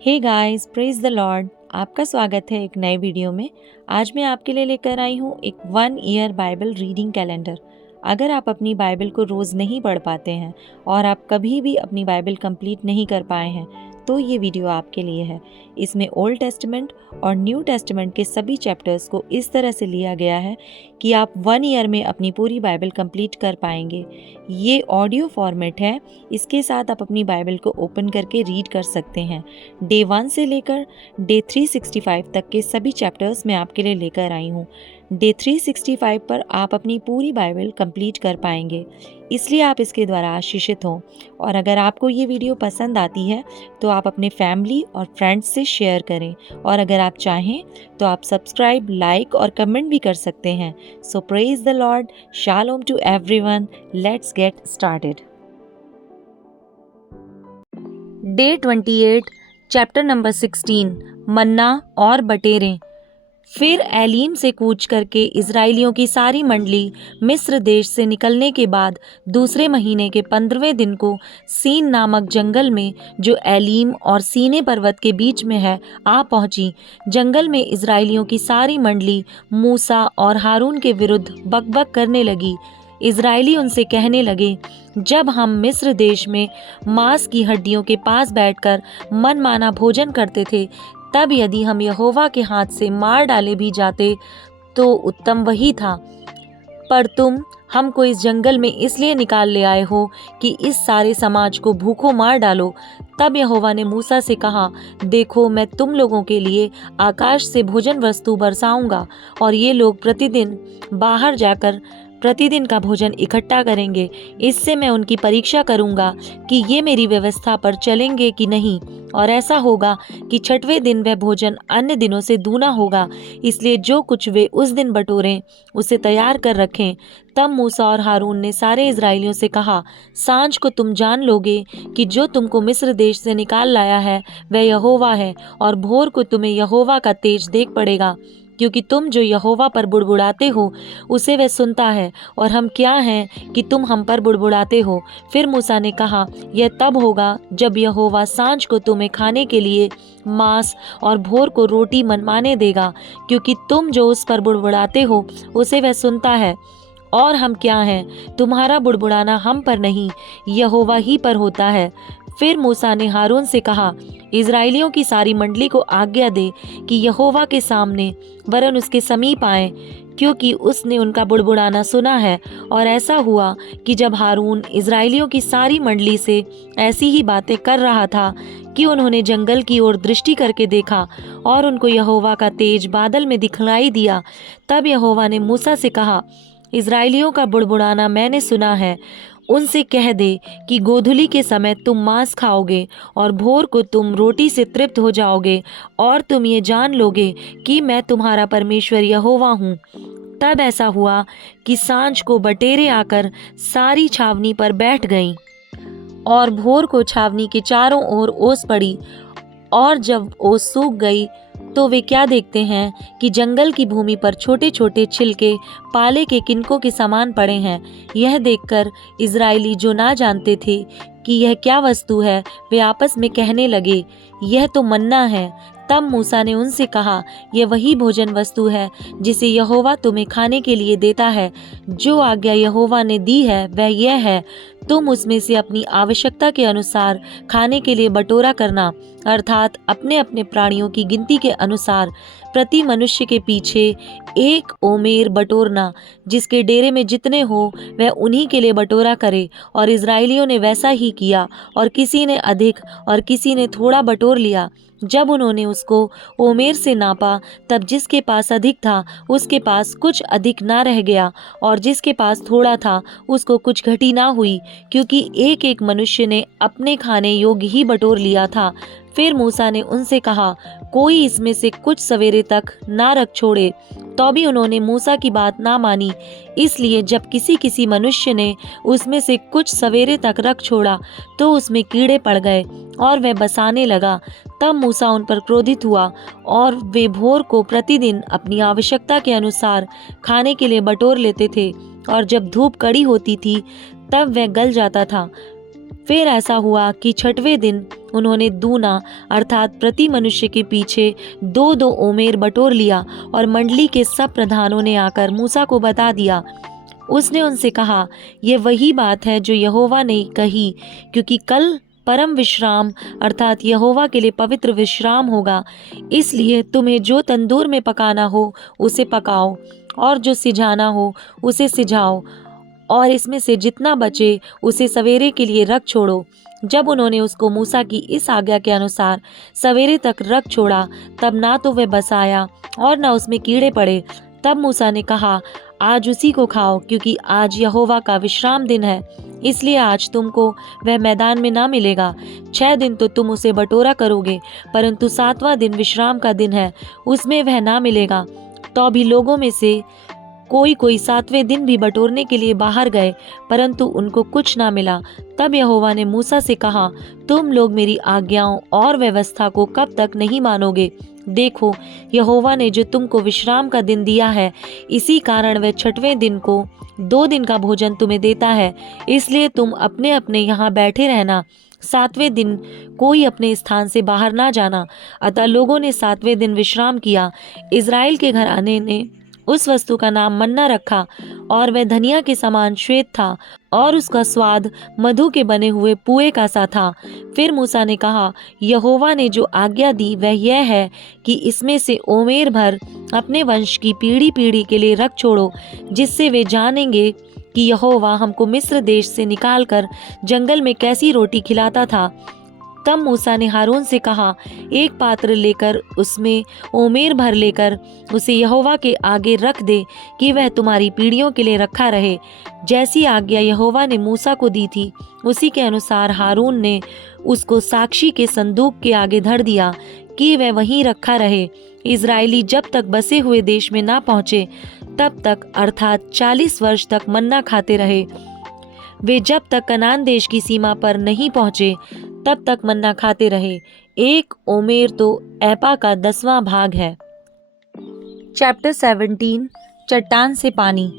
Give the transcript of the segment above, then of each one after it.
Hey guys, praise the Lord. आपका स्वागत है एक नए वीडियो में। आज मैं आपके लिए लेकर आई हूँ एक 1 ईयर बाइबल रीडिंग कैलेंडर। अगर आप अपनी बाइबल को रोज़ नहीं पढ़ पाते हैं और आप कभी भी अपनी बाइबल कंप्लीट नहीं कर पाए हैं तो ये वीडियो आपके लिए है। इसमें ओल्ड टेस्टामेंट और न्यू टेस्टामेंट के सभी चैप्टर्स को इस तरह से लिया गया है कि आप 1 ईयर में अपनी पूरी बाइबल कंप्लीट कर पाएंगे। ये ऑडियो फॉर्मेट है, इसके साथ आप अपनी बाइबल को ओपन करके रीड कर सकते हैं। डे 1 से लेकर डे 365 तक के सभी चैप्टर्स मैं आपके लिए लेकर आई हूँ। डे 365 पर आप अपनी पूरी बाइबल कंप्लीट कर पाएंगे, इसलिए आप इसके द्वारा आशीषित हों। और अगर आपको ये वीडियो पसंद आती है तो आप अपने फैमिली और फ्रेंड्स से शेयर करें, और अगर आप चाहें तो आप सब्सक्राइब, लाइक और कमेंट भी कर सकते हैं। So praise the lord, shalom to everyone. Let's get started. Day 28, chapter number 16, मन्ना और बटेरें। फिर एलीम से कूच करके इज़राइलियों की सारी मंडली मिस्र देश से निकलने के बाद दूसरे महीने के 15वें दिन को सीन नामक जंगल में, जो एलीम और सीने पर्वत के बीच में है, आ पहुंची। जंगल में इज़राइलियों की सारी मंडली मूसा और हारून के विरुद्ध बकबक करने लगी। इज़राइली उनसे कहने लगे, जब हम मिस्र देश में मांस की हड्डियों के पास बैठकर मनमाना भोजन करते थे, तब यदि हम यहोवा के हाथ से मार डाले भी जाते तो उत्तम वही था। पर तुम हमको इस जंगल में इसलिए निकाल ले आए हो कि इस सारे समाज को भूखों मार डालो। तब यहोवा ने मूसा से कहा, देखो, मैं तुम लोगों के लिए आकाश से भोजन वस्तु बरसाऊंगा और ये लोग प्रतिदिन बाहर जाकर प्रतिदिन का भोजन इकट्ठा करेंगे। इससे मैं उनकी परीक्षा करूंगा कि ये मेरी व्यवस्था पर चलेंगे कि नहीं। और ऐसा होगा कि 6वें दिन वह भोजन अन्य दिनों से दूना होगा, इसलिए जो कुछ वे उस दिन बटोरें उसे तैयार कर रखें। तब मूसा और हारून ने सारे इज़राइलियों से कहा, सांझ को तुम जान लोगे कि जो तुमको मिस्र देश से निकाल लाया है वह यहोवा है, और भोर को तुम्हें यहोवा का तेज देख पड़ेगा, क्योंकि तुम जो यहोवा पर बुड़बुड़ाते हो उसे वह सुनता है, और हम क्या हैं कि तुम हम पर बुड़बुड़ाते हो। फिर मूसा ने कहा, यह तब होगा जब यहोवा सांझ को तुम्हें खाने के लिए मांस और भोर को रोटी मनमाने देगा, क्योंकि तुम जो उस पर बुड़बुड़ाते हो उसे वह सुनता है। और हम क्या हैं, तुम्हारा बुड़बुड़ाना हम पर नहीं, यहोवा ही पर होता है। फिर मूसा ने हारून से कहा, इज़राइलियों की सारी मंडली को आज्ञा दे कि यहोवा के सामने वरन उसके समीप आए, क्योंकि उसने उनका बुड़बुड़ाना सुना है। और ऐसा हुआ कि जब हारून इज़राइलियों की सारी मंडली से ऐसी ही बातें कर रहा था कि उन्होंने जंगल की ओर दृष्टि करके देखा और उनको यहोवा का तेज बादल में दिखलाई दिया। तब यहोवा ने मूसा से कहा, इज़राइलियों का बुड़बुड़ाना मैंने सुना है। उनसे कह दे कि गोधूली के समय तुम मांस खाओगे और भोर को तुम रोटी से तृप्त हो जाओगे, और तुम ये जान लोगे कि मैं तुम्हारा परमेश्वर यहोवा हूँ। तब ऐसा हुआ कि सांझ को बटेरें आकर सारी छावनी पर बैठ गईं, और भोर को छावनी के चारों ओर ओस पड़ी। और जब ओस सूख गई तो वे क्या देखते हैं कि जंगल की भूमि पर छोटे छोटे छिलके पाले के किनकों के समान पड़े हैं। यह देखकर इज़राइली, जो ना जानते थे कि यह क्या वस्तु है, वे आपस में कहने लगे, यह तो मन्ना है। तब मूसा ने उनसे कहा, यह वही भोजन वस्तु है जिसे यहोवा तुम्हें खाने के लिए देता है। जो आज्ञा यहोवा ने दी है वह यह है, तुम उसमें से अपनी आवश्यकता के अनुसार खाने के लिए बटोरा करना, अर्थात अपने अपने प्राणियों की गिनती के अनुसार प्रति मनुष्य के पीछे 1 ओमेर बटोरना। जिसके डेरे में जितने हो वह उन्हीं के लिए बटोरा करे। और इज़राइलियों ने वैसा ही किया, और किसी ने अधिक और किसी ने थोड़ा बटोर लिया। जब उन्होंने उसको ओमेर से नापा, तब जिसके पास अधिक था उसके पास कुछ अधिक ना रह गया, और जिसके पास थोड़ा था उसको कुछ घटी ना हुई, क्योंकि एक एक मनुष्य ने अपने खाने योग्य ही बटोर लिया था। फिर मूसा ने उनसे कहा, कोई इसमें से कुछ सवेरे तक ना रख छोड़े। तो भी उन्होंने मूसा की बात ना मानी। इसलिए जब किसी किसी मनुष्य ने उसमें से कुछ सवेरे तक रख छोड़ा तो उसमें कीड़े पड़ गए और वह बसाने लगा। तब मूसा उन पर क्रोधित हुआ, और वे भोर को प्रतिदिन अपनी आवश्यकता के अनुसार खाने के लिए बटोर लेते थे, और जब धूप कड़ी होती थी तब वह गल जाता था। फिर ऐसा हुआ कि छठवें दिन उन्होंने दूना अर्थात प्रति मनुष्य के पीछे 2-2 ओमेर बटोर लिया और मंडली के सब प्रधानों ने आकर मूसा को बता दिया। उसने उनसे कहा, ये वही बात है जो यहोवा ने कही, क्योंकि कल परम विश्राम अर्थात यहोवा के लिए पवित्र विश्राम होगा। इसलिए तुम्हें जो तंदूर में पकाना हो उसे पकाओ और जो सिझाना हो उसे सिझाओ, और इसमें से जितना बचे उसे सवेरे के लिए रख छोड़ो। जब उन्होंने उसको मूसा की इस आज्ञा के अनुसार सवेरे तक रख छोड़ा, तब ना तो वह बसाया और न उसमें कीड़े पड़े। तब मूसा ने कहा, आज उसी को खाओ, क्योंकि आज यहोवा का विश्राम दिन है, इसलिए आज तुमको वह मैदान में ना मिलेगा। 6 दिन तो तुम उसे बटोरा करोगे, परंतु 7वां दिन विश्राम का दिन है, उसमें वह ना मिलेगा। तो भी लोगों में से कोई 7वें दिन भी बटोरने के लिए बाहर गए, परंतु उनको कुछ ना मिला। तब यहोवा ने मूसा से कहा, तुम लोग मेरी आज्ञाओं और व्यवस्था को कब तक नहीं मानोगे? देखो, यहोवा ने जो तुमको विश्राम का दिन दिया है, इसी कारण वह 6वें दिन को 2 दिन का भोजन तुम्हें देता है। इसलिए तुम अपने अपने यहाँ बैठे रहना, 7वें दिन कोई अपने स्थान से बाहर ना जाना। अतः लोगों ने 7वें दिन विश्राम किया। इज़राइल के घराने ने उस वस्तु का नाम मन्ना रखा, और वह धनिया के समान श्वेत था और उसका स्वाद मधु के बने हुए पुए का सा था। फिर मूसा ने कहा, यहोवा ने जो आज्ञा दी वह यह है कि इसमें से ओमेर भर अपने वंश की पीढ़ी पीढ़ी के लिए रख छोड़ो, जिससे वे जानेंगे कि यहोवा हमको मिस्र देश से निकालकर जंगल में कैसी रोटी खिलाता था। तब मूसा ने हारून से कहा, एक पात्र लेकर उसमें ओमेर भर लेकर उसे यहोवा के आगे रख दे, कि वह तुम्हारी पीढ़ियों के लिए रखा रहे। जैसी आज्ञा यहोवा ने मूसा को दी थी, उसी के अनुसार हारून ने उसको साक्षी के संदूक के आगे धर दिया, कि वह वहीं रखा रहे। इज़राइली जब तक बसे हुए देश में ना पहुँचे, तब तक अर्थात 40 वर्ष तक मन्ना खाते रहे। वे जब तक कनान देश की सीमा पर नहीं पहुँचे, तब तक मन्ना खाते रहे। 1 ओमेर तो एपा का 10वां भाग है। चैप्टर 17 चट्टान से पानी।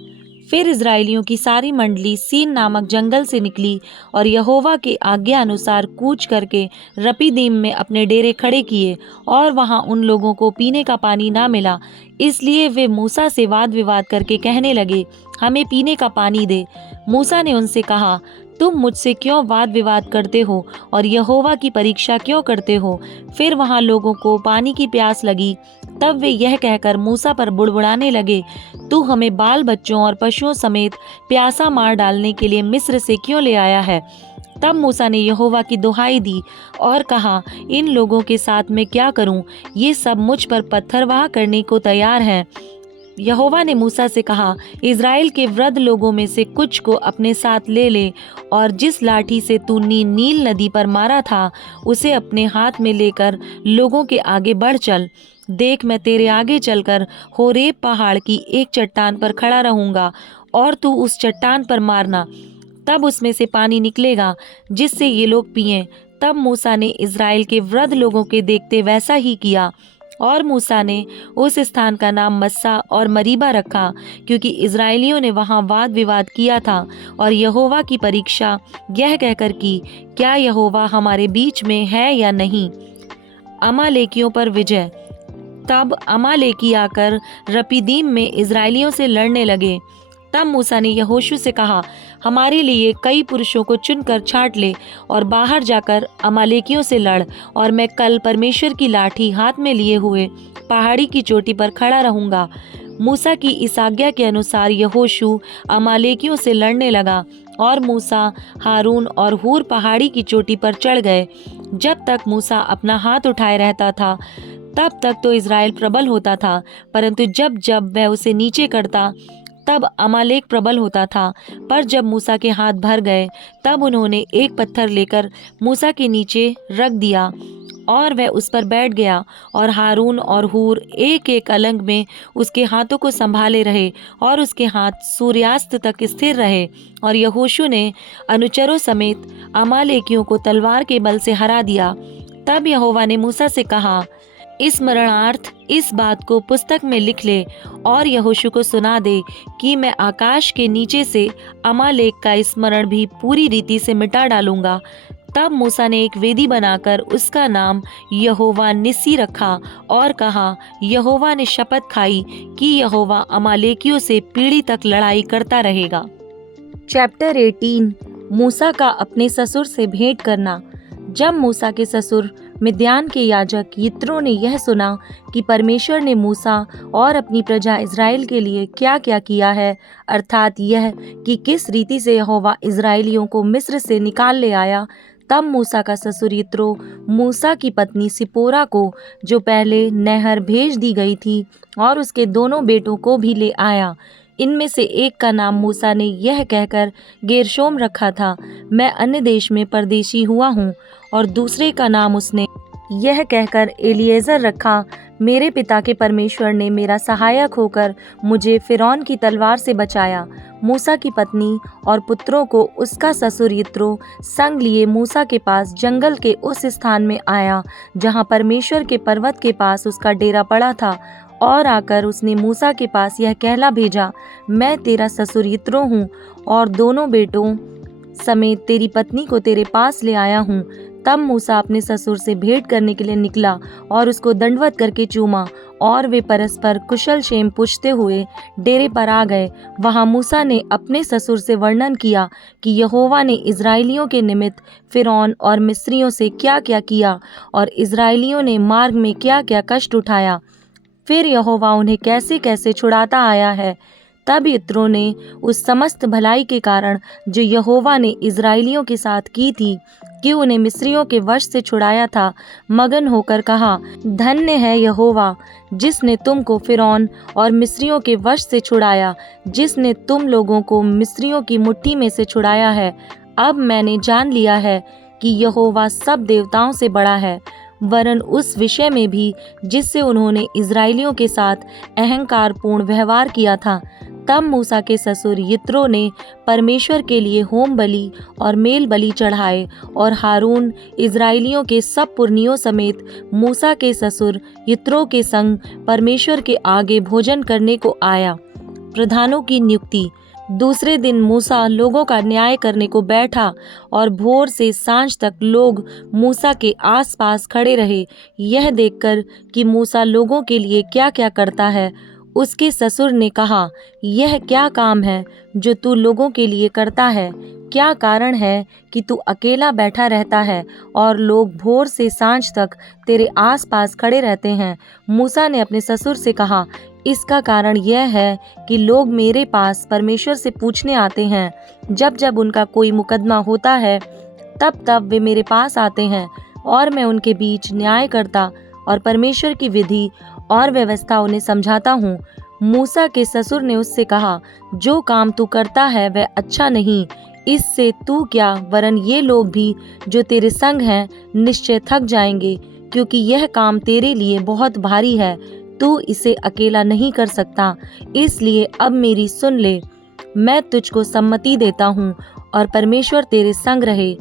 फिर इज़राइलियों की सारी मंडली सीन नामक जंगल से निकली और यहोवा के आज्ञा अनुसार कूच करके रपीदीम में अपने डेरे खड़े किए, और वहां उन लोगों को पीने का पानी ना मिला। इसलिए वे मूसा से वाद विवाद करके कहने लगे, हमें पीने का पानी दे। मूसा ने उनसे कहा, तुम मुझसे क्यों वाद विवाद करते हो और यहोवा की परीक्षा क्यों करते हो? फिर वहां लोगों को पानी की प्यास लगी। तब वे यह कहकर मूसा पर बुड़बुड़ाने लगे, तू हमें बाल बच्चों और पशुओं समेत प्यासा मार डालने के लिए मिस्र से क्यों ले आया है? तब मूसा ने यहोवा की दुहाई दी और कहा, इन लोगों के साथ मैं क्या करूं? ये सब मुझ पर पत्थरवाह करने को तैयार हैं। यहोवा ने मूसा से कहा, इज़राइल के वृद्ध लोगों में से कुछ को अपने साथ ले ले, और जिस लाठी से तूने नील नदी पर मारा था उसे अपने हाथ में लेकर लोगों के आगे बढ़ चल। देख, मैं तेरे आगे चलकर होरेब पहाड़ की एक चट्टान पर खड़ा रहूंगा, और तू उस चट्टान पर मारना, तब उसमें से पानी निकलेगा जिससे ये लोग पिएं। तब मूसा ने इज़राइल के वृद्ध लोगों के देखते वैसा ही किया, और मूसा ने उस स्थान का नाम मस्सा और मरीबा रखा, क्योंकि इज़राइलियों ने वहां वाद विवाद किया था और यहोवा की परीक्षा यह कहकर की, क्या यहोवा हमारे बीच में है या नहीं। अमालेकियों पर विजय। तब अमालेकी आकर रपीदीम में इज़राइलियों से लड़ने लगे। तब मूसा ने यहोशू से कहा, हमारे लिए कई पुरुषों को चुनकर छांट ले और बाहर जाकर अमालेकियों से लड़, और मैं कल परमेश्वर की लाठी हाथ में लिए हुए पहाड़ी की चोटी पर खड़ा रहूंगा। मूसा की इस आज्ञा के अनुसार यहोशू अमालेकियों से लड़ने लगा, और मूसा, हारून और हूर पहाड़ी की चोटी पर चढ़ गए। जब तक मूसा अपना हाथ उठाए रहता था, तब तक तो इज़राइल प्रबल होता था, परंतु जब जब वह उसे नीचे करता, तब अमालेक प्रबल होता था। पर जब मूसा के हाथ भर गए, तब उन्होंने एक पत्थर लेकर मूसा के नीचे रख दिया, और वह उस पर बैठ गया, और हारून और हूर एक एक अलंग में उसके हाथों को संभाले रहे, और उसके हाथ सूर्यास्त तक स्थिर रहे। और यहोशू ने अनुचरों समेत अमालेकियों को तलवार के बल से हरा दिया। तब यहोवा ने मूसा से कहा, स्मरणार्थ इस बात को पुस्तक में लिख ले और यहोशू को सुना दे कि मैं आकाश के नीचे से अमालेक का स्मरण भी पूरी रीति से मिटा डालूंगा। तब मूसा ने एक वेदी बनाकर उसका नाम यहोवा निस्सी रखा और कहा, यहोवा ने शपथ खाई कि यहोवा अमालेकियों से पीढ़ी तक लड़ाई करता रहेगा। चैप्टर 18 मूसा का अपने ससुर से भेंट करना। जब मूसा के ससुर मिद्यान के याजक यित्रो ने यह सुना कि परमेश्वर ने मूसा और अपनी प्रजा इज़राइल के लिए क्या क्या किया है, अर्थात यह कि किस रीति से यहोवा इज़राइलियों को मिस्र से निकाल ले आया, तब मूसा का ससुर यित्रो मूसा की पत्नी सिपोरा को, जो पहले नहर भेज दी गई थी, और उसके दोनों बेटों को भी ले आया। इनमें से एक का नाम मूसा ने यह कहकर गेरशोम रखा था, मैं अन्य देश में परदेशी हुआ हूँ, और दूसरे का नाम उसने यह कहकर एलिएज़र रखा, मेरे पिता के परमेश्वर ने मेरा सहायक होकर मुझे फ़िरौन की तलवार से बचाया। मूसा की पत्नी और पुत्रों को उसका ससुर यित्रो संग लिए मूसा के पास जंगल के उस स्थान में आया जहाँ परमेश्वर के पर्वत के पास उसका डेरा पड़ा था, और आकर उसने मूसा के पास यह कहला भेजा, मैं तेरा ससुर यित्रो हूँ और दोनों बेटों समेत तेरी पत्नी को तेरे पास ले आया हूँ। तब मूसा अपने ससुर से भेंट करने के लिए निकला और उसको दंडवत करके चूमा, और वे परस्पर कुशल क्षेम पूछते हुए डेरे पर आ गए। वहाँ मूसा ने अपने ससुर से वर्णन किया कि यहोवा ने इज़राइलियों के निमित्त फ़िरौन और मिस्रियों से क्या क्या किया, और इज़राइलियों ने मार्ग में क्या क्या कष्ट उठाया, फिर यहोवा उन्हें कैसे कैसे छुड़ाता आया है। तब यित्रो ने उस समस्त भलाई के कारण जो यहोवा ने इज़राइलियों के साथ की थी, कि उन्हें मिस्रियों के वश से छुड़ाया था, मगन होकर कहा, धन्य है यहोवा जिसने तुमको फ़िरौन और मिस्रियों के वश से छुड़ाया, जिसने तुम लोगों को मिस्रियों की मुट्ठी में से छुड़ाया है। अब मैंने जान लिया है कि यहोवा सब देवताओं से बड़ा है, वरन उस विषय में भी जिससे उन्होंने इज़राइलियों के साथ अहंकारपूर्ण व्यवहार किया था। तब मूसा के ससुर यित्रो ने परमेश्वर के लिए होम बलि और मेल बलि चढ़ाए, और हारून इज़राइलियों के सब पुरनियों समेत मूसा के ससुर यित्रो के संग परमेश्वर के आगे भोजन करने को आया। प्रधानों की नियुक्ति। दूसरे दिन मूसा लोगों का न्याय करने को बैठा, और भोर से सांझ तक लोग मूसा के आसपास खड़े रहे। यह देखकर कि मूसा लोगों के लिए क्या क्या करता है, उसके ससुर ने कहा, यह क्या काम है जो तू लोगों के लिए करता है? क्या कारण है कि तू अकेला बैठा रहता है और लोग भोर से सांझ तक तेरे आसपास खड़े रहते हैं? मूसा ने अपने ससुर से कहा, इसका कारण यह है कि लोग मेरे पास परमेश्वर से पूछने आते हैं। जब जब उनका कोई मुकदमा होता है, तब तब वे मेरे पास आते हैं, और मैं उनके बीच न्याय करता और परमेश्वर की विधि और व्यवस्था उन्हें समझाता हूँ। मूसा के ससुर ने उससे कहा, जो काम तू करता है वह अच्छा नहीं। इससे तू क्या, वरन ये लोग भी जो तेरे संग हैं निश्चय थक जाएंगे, क्योंकि यह काम तेरे लिए बहुत भारी है। तू इसे अकेला नहीं कर सकता, इसलिए अब मेरी सुन ले। मैं तुझको सम्मति देता हूँ, और परमेश्वर तेरे संग रहे।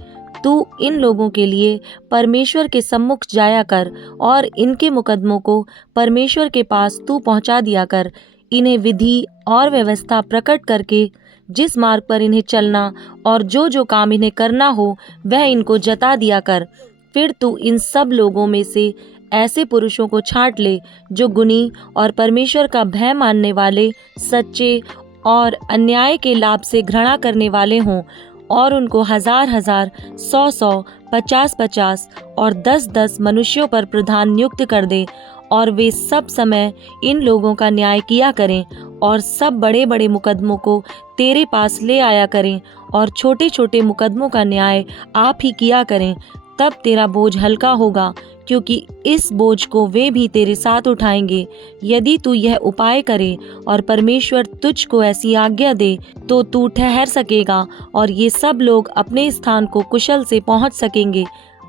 तू इन लोगों के लिए परमेश्वर के सम्मुख जाया कर, और इनके मुकदमों को परमेश्वर के पास तू पहुंचा दिया कर। इन्हें विधि और व्यवस्था प्रकट करके जिस मार्ग पर इन्हें चलना और जो जो काम इन्हें करना हो वह इनको जता दिया कर। फिर तू इन सब लोगों में से ऐसे पुरुषों को छांट ले जो गुणी और परमेश्वर का भय मानने वाले, सच्चे और अन्याय के लाभ से घृणा करने वाले हों, और उनको 1000-1000, 100-100, 50-50 और 10-10 मनुष्यों पर प्रधान नियुक्त कर दे, और वे सब समय इन लोगों का न्याय किया करें, और सब बड़े बड़े मुकदमों को तेरे पास ले आया करें, और छोटे छोटे मुकदमों का न्याय आप ही किया करें। तब तेरा बोझ हल्का होगा, क्योंकि इस बोझ को वे भी तेरे साथ उठाएंगे। यदि तू यह उपाय करे और परमेश्वर तुझको ऐसी आज्ञा दे, तो तू ठहर सकेगा, और ये सब लोग अपने स्थान को कुशल से पहुंच सकेंगे।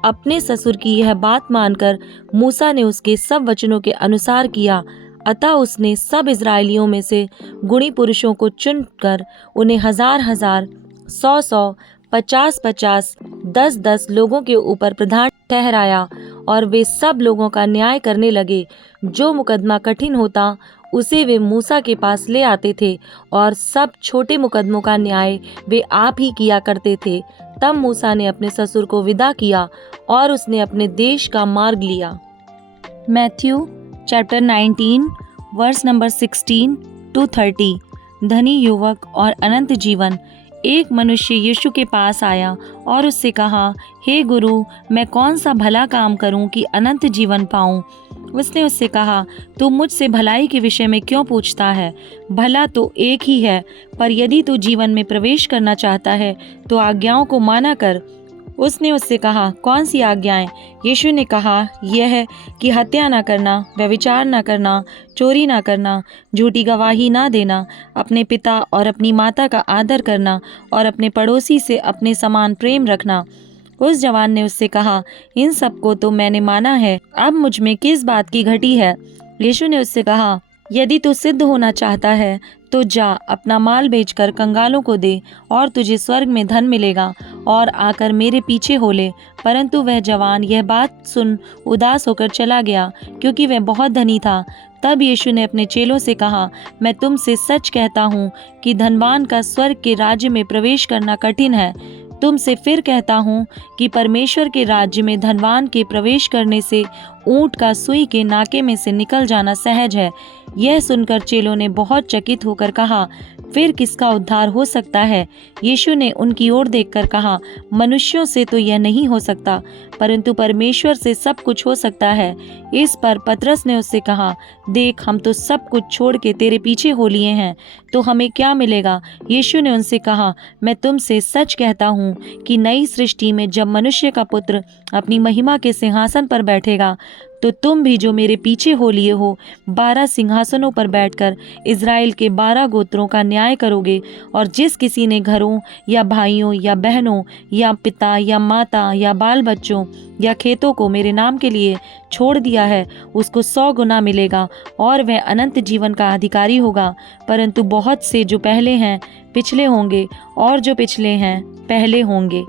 अपने ससुर की यह बात मानकर मूसा ने उसके सब वचनों के अनुसार किया। अतः उसने सब इज़राइलियों में से गुणी पुरुषों को चुनकर उन्हें 1000-1000, 100-100, 50-50, 10-10 लोगों के ऊपर प्रधान ठहराया और वे सब लोगों का न्याय करने लगे। जो मुकदमा कठिन होता उसे वे मूसा के पास ले आते थे और सब छोटे मुकदमों का न्याय वे आप ही किया करते थे। तब मूसा ने अपने ससुर को विदा किया और उसने अपने देश का मार्ग लिया। Matthew chapter 19 verse number 16 to 30। धनी युवक और अनंत जीवन। एक मनुष्य यीशु के पास आया और उससे कहा, हे गुरु, मैं कौन सा भला काम करूं कि अनंत जीवन पाऊं? उसने उससे कहा, तू मुझसे भलाई के विषय में क्यों पूछता है? भला तो एक ही है, पर यदि तू जीवन में प्रवेश करना चाहता है तो आज्ञाओं को माना कर। उसने उससे कहा, कौन सी आज्ञाएं? यीशु ने कहा, यह है कि हत्या न करना, व्यभिचार न करना, चोरी न करना, झूठी गवाही न देना, अपने पिता और अपनी माता का आदर करना और अपने पड़ोसी से अपने समान प्रेम रखना। उस जवान ने उससे कहा, इन सब को तो मैंने माना है, अब मुझ में किस बात की घटी है? यीशु ने उससे कहा, यदि तू सिद्ध होना चाहता है तो जा, अपना माल बेचकर कंगालों को दे और तुझे स्वर्ग में धन मिलेगा, और आकर मेरे पीछे हो ले। परंतु वह जवान यह बात सुन उदास होकर चला गया, क्योंकि वह बहुत धनी था। तब यीशु ने अपने चेलों से कहा, मैं तुमसे सच कहता हूँ कि धनवान का स्वर्ग के राज्य में प्रवेश करना कठिन है। तुमसे फिर कहता हूँ कि परमेश्वर के राज्य में धनवान के प्रवेश करने से ऊंट का सुई के नाके में से निकल जाना सहज है। यह सुनकर चेलों ने बहुत चकित होकर कहा, फिर किसका उद्धार हो सकता है? यीशु ने उनकी ओर देखकर कहा, मनुष्यों से तो यह नहीं हो सकता, परंतु परमेश्वर से सब कुछ हो सकता है। इस पर पतरस ने उससे कहा, देख, हम तो सब कुछ छोड़ के तेरे पीछे हो लिए हैं, तो हमें क्या मिलेगा? यीशु ने उनसे कहा, मैं तुमसे सच कहता हूँ कि नई सृष्टि में जब मनुष्य का पुत्र अपनी महिमा के सिंहासन पर बैठेगा, तो तुम भी जो मेरे पीछे हो लिए हो 12 सिंहासनों पर बैठकर इज़राइल के 12 गोत्रों का न्याय करोगे। और जिस किसी ने घरों या भाइयों या बहनों या पिता या माता या बाल बच्चों या खेतों को मेरे नाम के लिए छोड़ दिया है, उसको 100 गुना मिलेगा और वह अनंत जीवन का अधिकारी होगा। परंतु बहुत से जो पहले हैं पिछले होंगे, और जो पिछले हैं पहले होंगे।